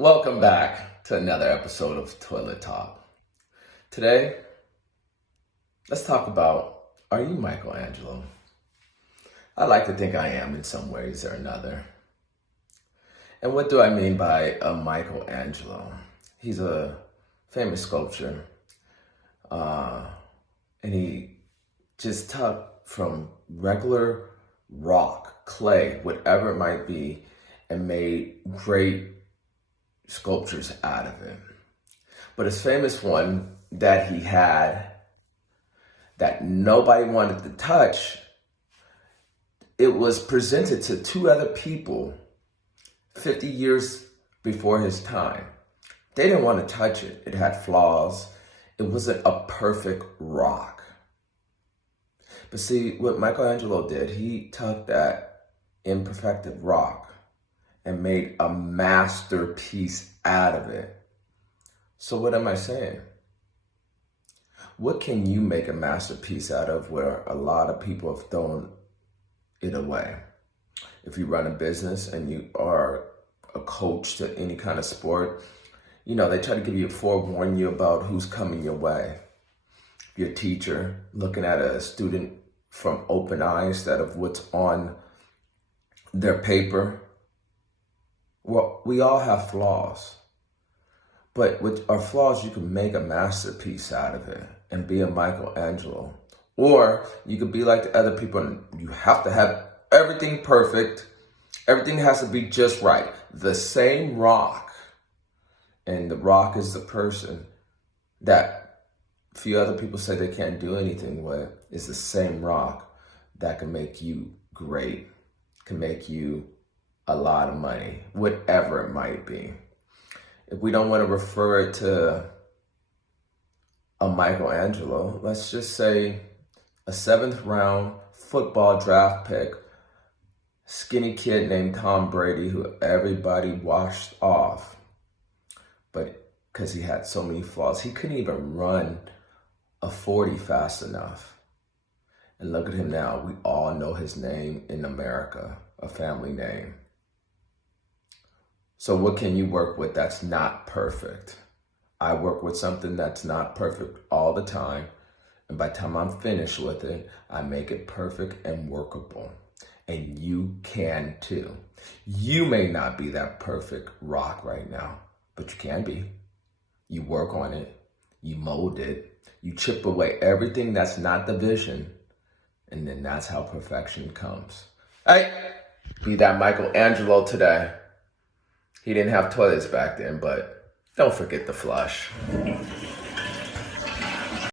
Welcome back to another episode of Toilet Talk. Today, let's talk about, are you Michelangelo? I like to think I am in some ways or another. And what do I mean by a Michelangelo? He's a famous sculptor, and he just took from regular rock, clay, whatever it might be, and made great sculptures out of it. But his famous one that he had that nobody wanted to touch, it was presented to two other people 50 years before his time. They didn't want to touch it. It had flaws. It wasn't a perfect rock. But see, what Michelangelo did, he took that imperfected rock and made a masterpiece out of it. So what am I saying? What can you make a masterpiece out of where a lot of people have thrown it away? If you run a business and you are a coach to any kind of sport, they try to forewarn you about who's coming your way. If you're a teacher, looking at a student from open eyes instead of what's on their paper. Well, we all have flaws, but with our flaws, you can make a masterpiece out of it and be a Michelangelo. Or you could be like the other people and you have to have everything perfect. Everything has to be just right. The same rock, and the rock is the person that few other people say they can't do anything with, is the same rock that can make you great, can make you a lot of money, whatever it might be. If we don't want to refer it to a Michelangelo, let's just say a 7th round football draft pick, skinny kid named Tom Brady, who everybody washed off, but because he had so many flaws, he couldn't even run a 40 fast enough. And look at him now. We all know his name in America, a family name. So what can you work with that's not perfect? I work with something that's not perfect all the time. And by the time I'm finished with it, I make it perfect and workable. And you can too. You may not be that perfect rock right now, but you can be. You work on it. You mold it. You chip away everything that's not the vision. And then that's how perfection comes. Hey, be that Michelangelo today. He didn't have toilets back then, but don't forget to flush.